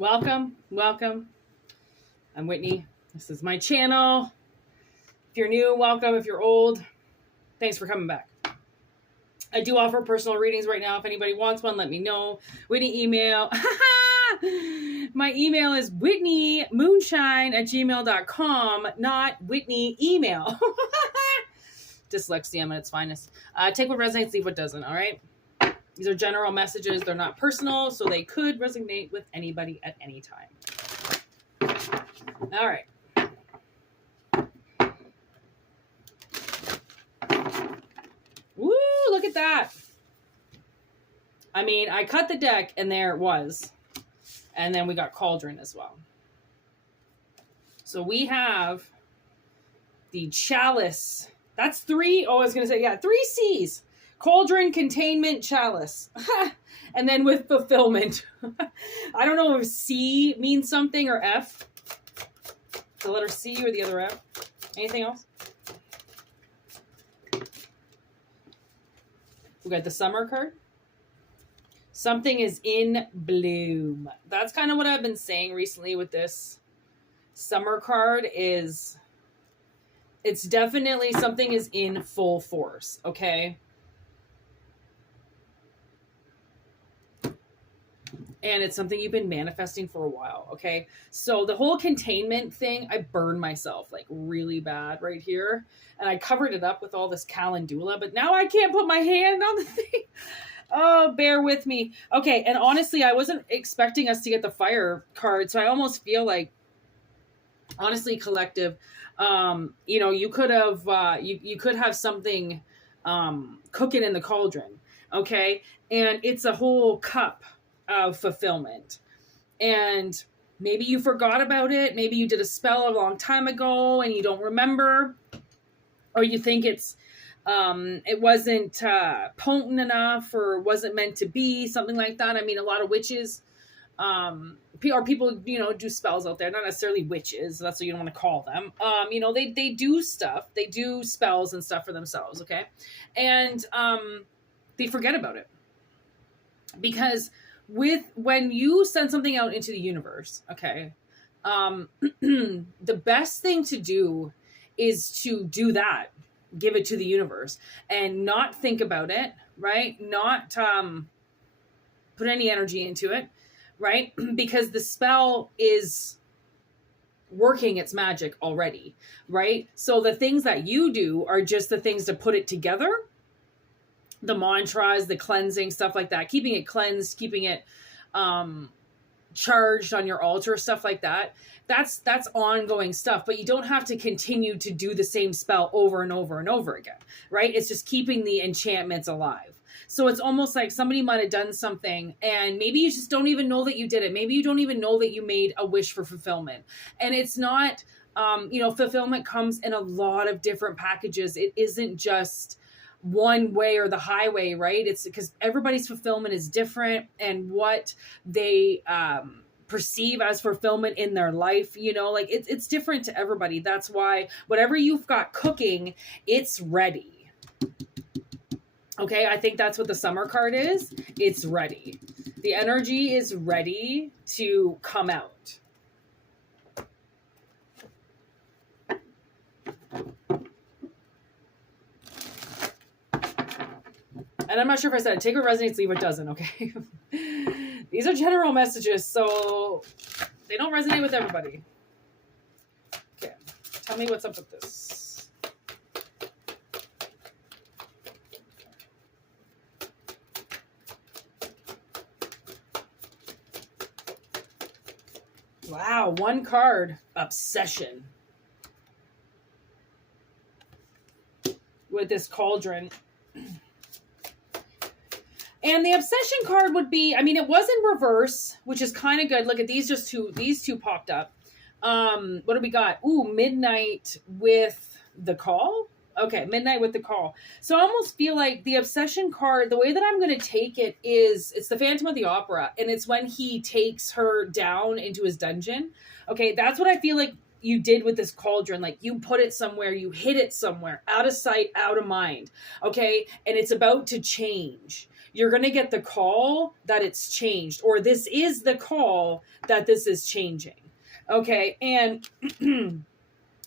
Welcome. I'm Whitney. This is my channel. If you're new, welcome. If you're old, thanks for coming back. I do offer personal readings right now. If anybody wants one, let me know. Whitney email. My email is whitneymoonshine@gmail.com, not Whitney email. Dyslexia at its finest. Take what resonates, leave what doesn't, all right? These are general messages. They're not personal, so they could resonate with anybody at any time. All right. Woo, look at that. I mean, I cut the deck, and there it was. And then we got Cauldron as well. So we have the Chalice. That's three. Oh, I was going to say, yeah, 3 C's. Cauldron, Containment, Chalice. And then with Fulfillment. I don't know if C means something or F. The letter C or the other F. Anything else? We got the Summer card. Something is in bloom. That's kind of what I've been saying recently with this Summer card is it's definitely something is in full force, okay? And it's something you've been manifesting for a while, okay? So the whole containment thing, I burned myself like really bad right here. And I covered it up with all this calendula, but now I can't put my hand on the thing. Oh, bear with me. Okay, and honestly, I wasn't expecting us to get the Fire card, so I almost feel like, honestly, collective, you could have, you could have something cooking in the cauldron, okay? And it's a whole cup of fulfillment. And maybe you forgot about it. Maybe you did a spell a long time ago and you don't remember, or you think it wasn't potent enough or wasn't meant to be, something like that. I mean, a lot of witches or people, do spells out there, not necessarily witches. That's what you don't want to call them. They do stuff. They do spells and stuff for themselves, okay? And they forget about it. Because when you send something out into the universe, okay, the best thing to do is to do that. Give it to the universe and not think about it, right? Not put any energy into it, right? Because the spell is working its magic already, right? So the things that you do are just the things to put it together. The mantras, the cleansing, stuff like that, keeping it cleansed, keeping it charged on your altar, stuff like that. That's ongoing stuff, but you don't have to continue to do the same spell over and over and over again, right? It's just keeping the enchantments alive. So it's almost like somebody might have done something and maybe you just don't even know that you did it. Maybe you don't even know that you made a wish for fulfillment. And it's not, fulfillment comes in a lot of different packages. It isn't just one way or the highway, right? It's because everybody's fulfillment is different and what they perceive as fulfillment in their life, it's different to everybody. That's why whatever you've got cooking, it's ready. Okay, I think that's what the Summer card is. It's ready. The energy is ready to come out. And I'm not sure if I said it. Take what resonates, leave what doesn't, okay? These are general messages, so they don't resonate with everybody. Okay, tell me what's up with this. Wow, one card. Obsession. With this Cauldron. And the obsession card would be, it was in reverse, which is kind of good. Look at these two popped up. What do we got? Ooh, Midnight with the Call. Okay, Midnight with the Call. So I almost feel like the obsession card, the way that I'm going to take it is, it's the Phantom of the Opera. And it's when he takes her down into his dungeon. Okay, that's what I feel like you did with this cauldron. Like, you put it somewhere, you hid it somewhere, out of sight, out of mind. Okay. And it's about to change. You're going to get the call that it's changed, or this is the call that this is changing. Okay. And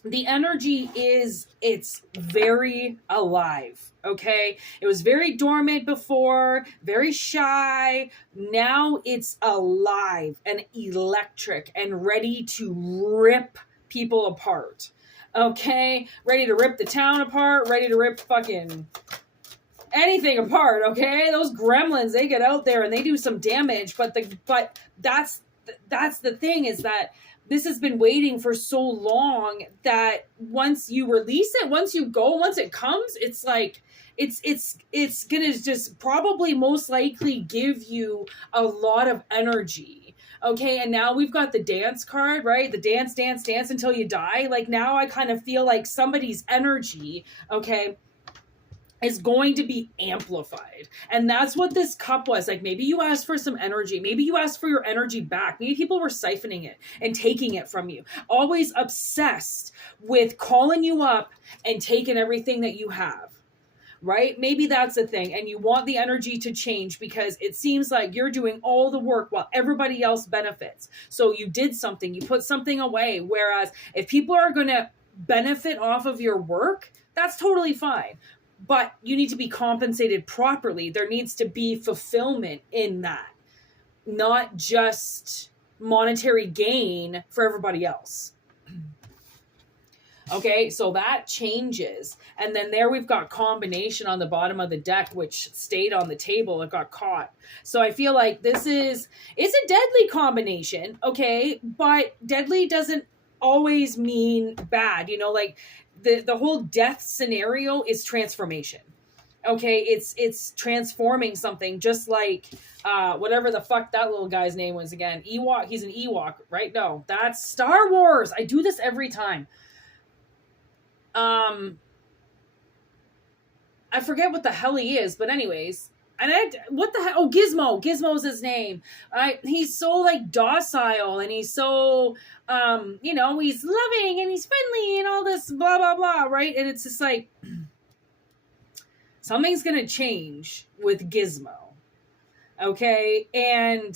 the energy it's very alive. Okay. It was very dormant before, very shy. Now it's alive and electric and ready to rip people apart. Okay. Ready to rip the town apart, ready to rip fucking anything apart. Okay. Those gremlins, they get out there and they do some damage, but that's the thing, is that this has been waiting for so long that once you release it, once it comes, it's like, it's gonna just probably most likely give you a lot of energy. Okay. And now we've got the dance card, right? The dance until you die. Like, now I kind of feel like somebody's energy, okay, is going to be amplified. And that's what this cup was. Like, maybe you asked for some energy. Maybe you asked for your energy back. Maybe people were siphoning it and taking it from you. Always obsessed with calling you up and taking everything that you have. Right? Maybe that's the thing. And you want the energy to change because it seems like you're doing all the work while everybody else benefits. So you did something, you put something away. Whereas if people are going to benefit off of your work, that's totally fine. But you need to be compensated properly. There needs to be fulfillment in that, not just monetary gain for everybody else. Okay, so that changes. And then there we've got combination on the bottom of the deck, which stayed on the table. It got caught. So I feel like it's a deadly combination, okay? But deadly doesn't always mean bad. You know, like the whole death scenario is transformation. Okay, it's transforming something, just like whatever the fuck that little guy's name was again. Ewok, he's an Ewok, right? No, that's Star Wars. I do this every time. I forget what the hell he is, but anyways, what the hell? Oh, Gizmo. Gizmo's his name. He's so like docile, and he's so, he's loving and he's friendly and all this blah, blah, blah. Right. And it's just like, something's going to change with Gizmo. Okay. And,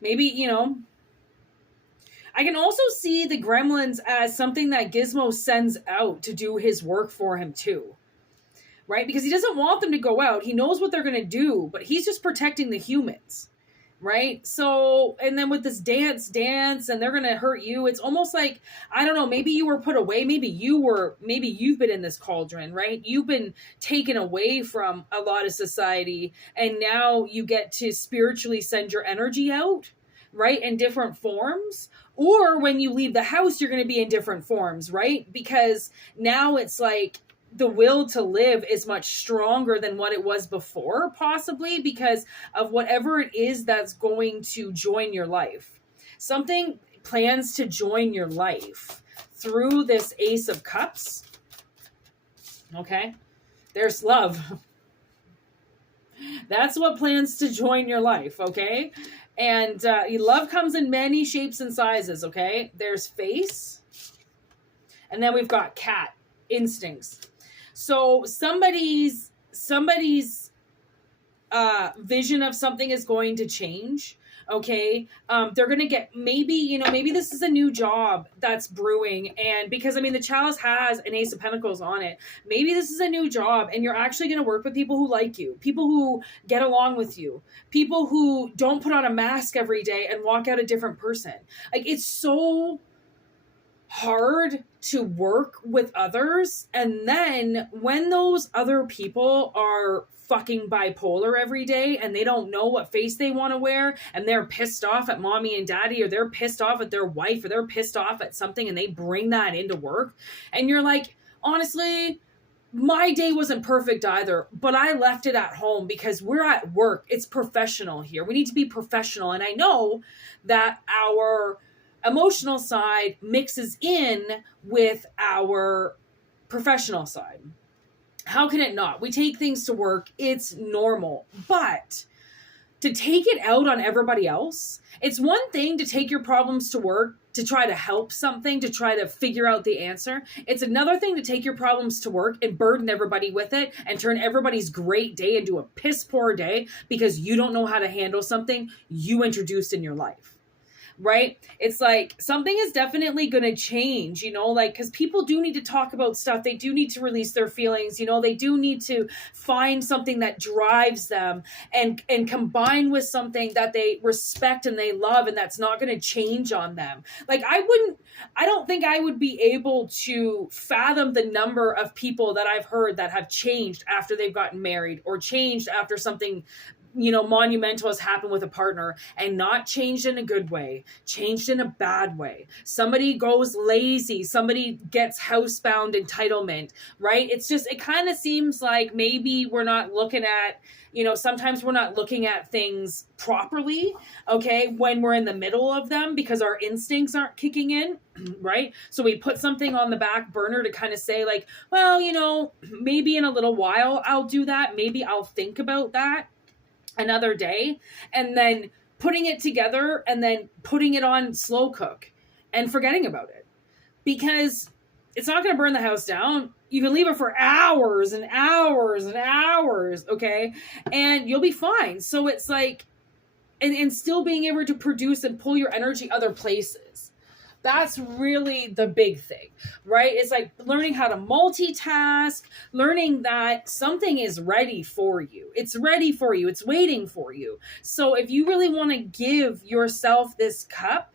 maybe, I can also see the gremlins as something that Gizmo sends out to do his work for him too. Right? Because he doesn't want them to go out. He knows what they're going to do, but he's just protecting the humans. Right? So, and then with this dance, and they're going to hurt you. It's almost like, I don't know, maybe you were put away. Maybe you've been in this cauldron, right? You've been taken away from a lot of society, and now you get to spiritually send your energy out, right? In different forms. Or when you leave the house, you're going to be in different forms, right? Because now it's like the will to live is much stronger than what it was before, possibly because of whatever it is that's going to join your life. Something plans to join your life through this Ace of Cups. Okay? There's love. That's what plans to join your life, okay? And love comes in many shapes and sizes, okay? There's face. And then we've got cat, instincts. So somebody's vision of something is going to change, okay? They're going to get, maybe this is a new job that's brewing. And because, the chalice has an Ace of Pentacles on it. Maybe this is a new job and you're actually going to work with people who like you, people who get along with you, people who don't put on a mask every day and walk out a different person. Like, it's so hard to work with others. And then when those other people are fucking bipolar every day and they don't know what face they want to wear, and they're pissed off at mommy and daddy, or they're pissed off at their wife, or they're pissed off at something, and they bring that into work, and you're like, honestly, my day wasn't perfect either, but I left it at home because we're at work. It's professional here. We need to be professional. And I know that our emotional side mixes in with our professional side. How can it not? We take things to work. It's normal. But to take it out on everybody else. It's one thing to take your problems to work, to try to help something, to try to figure out the answer. It's another thing to take your problems to work and burden everybody with it and turn everybody's great day into a piss poor day because you don't know how to handle something you introduced in your life. Right? It's like something is definitely going to change, you know, like, because people do need to talk about stuff. They do need to release their feelings, you know, they do need to find something that drives them and combine with something that they respect and they love and that's not going to change on them. Like, I don't think I would be able to fathom the number of people that I've heard that have changed after they've gotten married or changed after something, you know, monumental has happened with a partner and not changed in a good way, changed in a bad way. Somebody goes lazy, somebody gets housebound entitlement, right? It's just, it kind of seems like maybe we're not looking at, you know, sometimes we're not looking at things properly, okay, when we're in the middle of them because our instincts aren't kicking in, right? So we put something on the back burner to kind of say like, well, you know, maybe in a little while I'll do that. Maybe I'll think about that another day, and then putting it together and then putting it on slow cook and forgetting about it because it's not going to burn the house down. You can leave it for hours and hours and hours, okay, and you'll be fine. So it's like, and still being able to produce and pull your energy other places. That's really the big thing, right? It's like learning how to multitask, learning that something is ready for you. It's ready for you. It's waiting for you. So if you really want to give yourself this cup,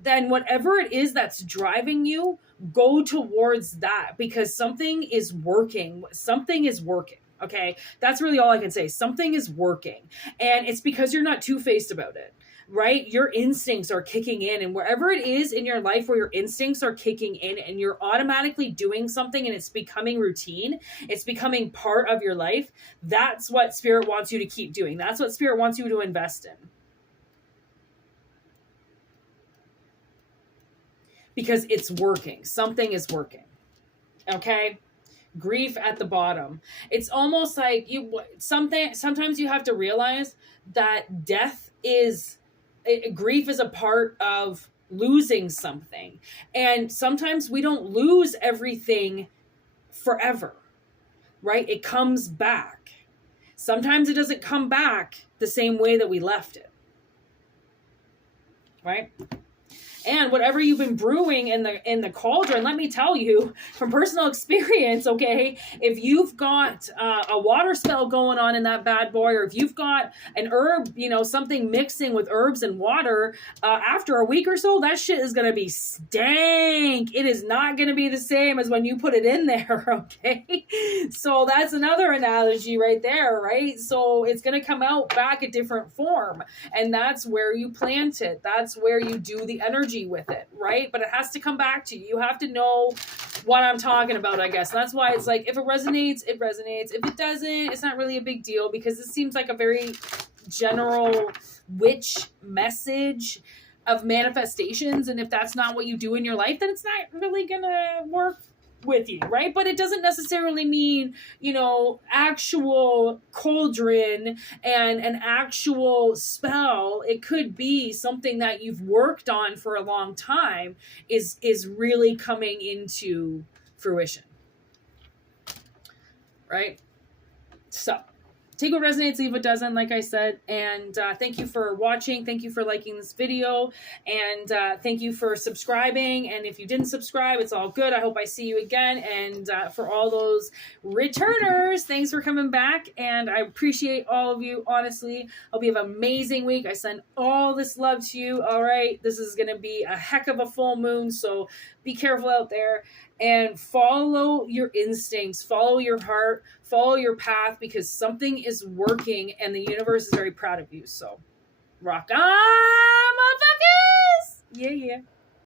then whatever it is that's driving you, go towards that because something is working. Something is working. Okay. That's really all I can say. Something is working. And it's because you're not two-faced about it. Right? Your instincts are kicking in, and wherever it is in your life where your instincts are kicking in and you're automatically doing something and it's becoming routine, it's becoming part of your life. That's what Spirit wants you to keep doing. That's what Spirit wants you to invest in. Because it's working. Something is working. Okay? Grief at the bottom. It's almost like sometimes you have to realize that grief is a part of losing something. And sometimes we don't lose everything forever, right? It comes back. Sometimes it doesn't come back the same way that we left it, right? And whatever you've been brewing in the cauldron, let me tell you from personal experience, okay, if you've got a water spell going on in that bad boy, or if you've got an herb, you know, something mixing with herbs and water, after a week or so, that shit is going to be stank. It is not going to be the same as when you put it in there, okay? So that's another analogy right there, right? So it's going to come out back a different form, and that's where you plant it. That's where you do the energy with it, right? But it has to come back to you. You have to know what I'm talking about, I guess. And that's why it's like, if it resonates, it resonates. If it doesn't, it's not really a big deal because it seems like a very general witch message of manifestations. And if that's not what you do in your life, then it's not really gonna work with you, right? But it doesn't necessarily mean, you know, actual cauldron and an actual spell. It could be something that you've worked on for a long time is really coming into fruition, right? So take what resonates, leave what doesn't, like I said. And thank you for watching. Thank you for liking this video. And thank you for subscribing. And if you didn't subscribe, it's all good. I hope I see you again. And for all those returners, thanks for coming back. And I appreciate all of you, honestly. Hope you have an amazing week. I send all this love to you. All right. This is going to be a heck of a full moon. So be careful out there. And follow your instincts, follow your heart, follow your path, because something is working and the universe is very proud of you. So rock on, motherfuckers! Yeah, yeah.